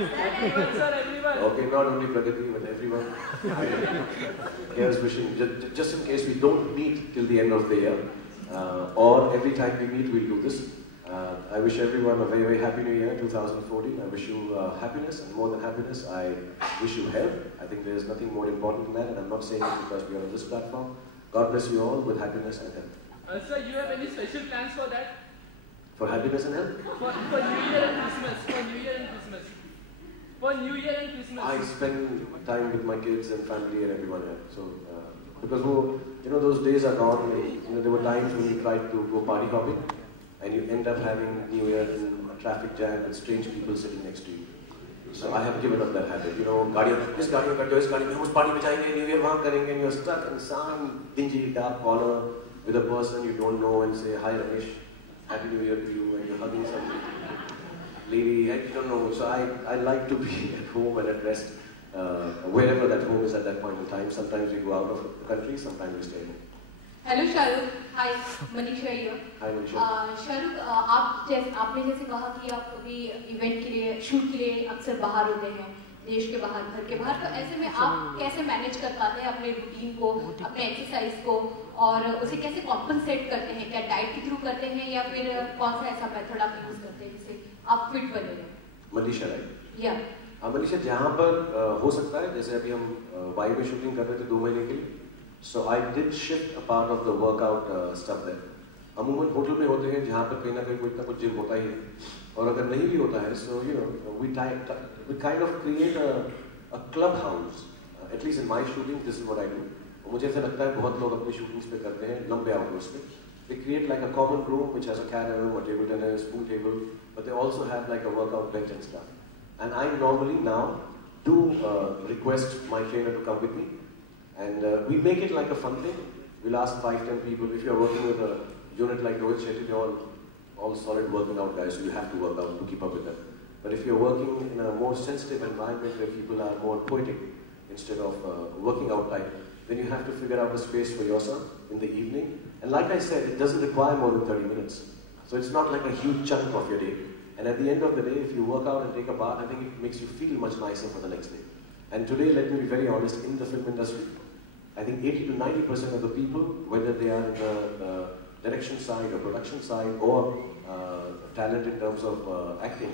Everyone, sir, everyone. Okay, not only Pragati, but everyone. Here's wishing, just in case we don't meet till the end of the year, or every time we meet, we'll do this. I wish everyone a very, very happy new year, 2014. I wish you happiness, and more than happiness, I wish you health. I think there is nothing more important than that, and I'm not saying it because we are on this platform. God bless you all with happiness and health. Sir, you have any special plans for that? For happiness and health? For New Year and Christmas. For New Year and Christmas. For New Year and Christmas. I spend time with my kids and family and everyone here. So, because those days are gone. There were times when you tried to go party hopping, and you end up having New Year in a traffic jam with strange people sitting next to you. So I have given up that habit. This गाड़ी में इस गाड़ी में हम उस party में जाएंगे, New Year वहाँ करेंगे, and you're stuck in some dingy dark corner with a person you don't know and say, "Hi Ramesh, Happy New Year to you," and you're hugging some lady, I don't know. So I like to be at home and at rest, wherever that home is at that point in time. Sometimes we go out of the country, sometimes we stay home. Hello Shahrukh, hi Manisha here. Hi Manisha. Shahrukh, आपने जैसे कहा कि आप कभी event के लिए, shoot के लिए अक्सर बाहर होते हैं, देश के बाहर, घर के बाहर, तो ऐसे में आप कैसे मैनेज कर पाते हैं अपने रूटीन को, अपने एक्सरसाइज को, और उसे कैसे कॉम्पनसेट करते हैं? क्या डाइट के थ्रू करते हैं या फिर कौन सा ऐसा मेथड आप यूज करते हैं जिससे आप फिट बने रहें? मनीषा, राइट? या मनीषा, जहाँ पर हो सकता है, जैसे अभी हम वाई में शूटिंग कर रहे थे 2 महीने के लिए, so I did shift a part of the workout stuff there. अमूमन होटल में होते हैं जहाँ पर कहीं ना कहीं कोई ना कुछ जिम होता ही है, और अगर नहीं भी होता है, so we kind of create a clubhouse. At least in my shooting, this is what I do. और मुझे ऐसा लगता है बहुत लोग अपनी shootings पे करते हैं लंबे hours पे. They create like a common room which has a carrom, a table tennis, pool table, but they also have like a workout bench and stuff. And I normally now do request my trainer to come with me. And we make it like a fun thing. We'll ask 5-10 people. If you're working with a unit like Rohit Shetty, they're all solid working out guys, so you have to work out to keep up with them. But if you're working in a more sensitive environment where people are more poetic instead of working out type, then you have to figure out a space for yourself in the evening. And like I said, it doesn't require more than 30 minutes. So it's not like a huge chunk of your day. And at the end of the day, if you work out and take a bath, I think it makes you feel much nicer for the next day. And today, let me be very honest, in the film industry, I think 80 to 90% of the people, whether they are in the direction side or production side or talent in terms of acting,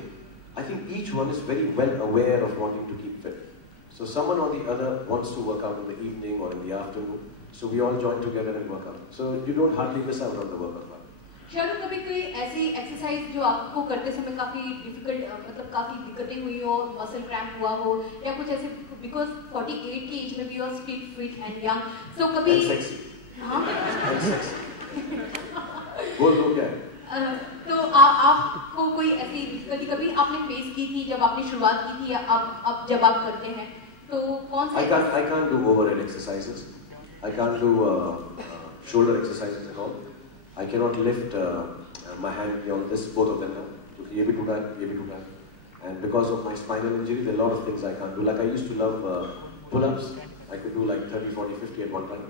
I think each one is very well aware of wanting to keep fit. So someone or the other wants to work out in the evening or in the afternoon, so we all join together and work out. So you don't hardly miss out on the workout part. Shahrukh, कभी कोई ऐसी exercise जो आपको करते समय काफी difficult, मतलब काफी दिक्कतें हुई हो, मसल क्रैम्प हुआ हो, या कुछ ऐसे, बिकॉज 48 की एज में भी और स्टिल फिट एंड यंग, सो कभी हाँ बोल दो क्या है? तो आपको कोई ऐसी डिफिकल्टी कभी आपने फेस की थी जब आपने शुरुआत की थी, या अब जब आप करते हैं तो कौन सा? I can't do overhead exercises. I can't do shoulder exercises at all. I cannot lift my hand beyond this, both of them now. ये भी टूटा है, ये भी टूटा है. And because of my spinal injury, there are a lot of things I can't do. Like I used to love pull-ups. I could do like 30, 40, 50 at one time.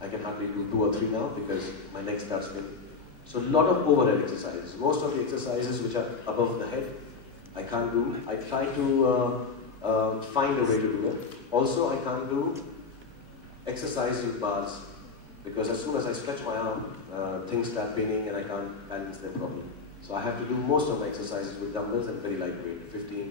I can hardly do 2 or 3 now because my neck starts spinning. So a lot of overhead exercises. Most of the exercises which are above the head, I can't do. I try to find a way to do it. Also, I can't do exercise with bars because as soon as I stretch my arm, things start paining and I can't balance them properly. So I have to do most of my exercises with dumbbells and very lightweight, 15,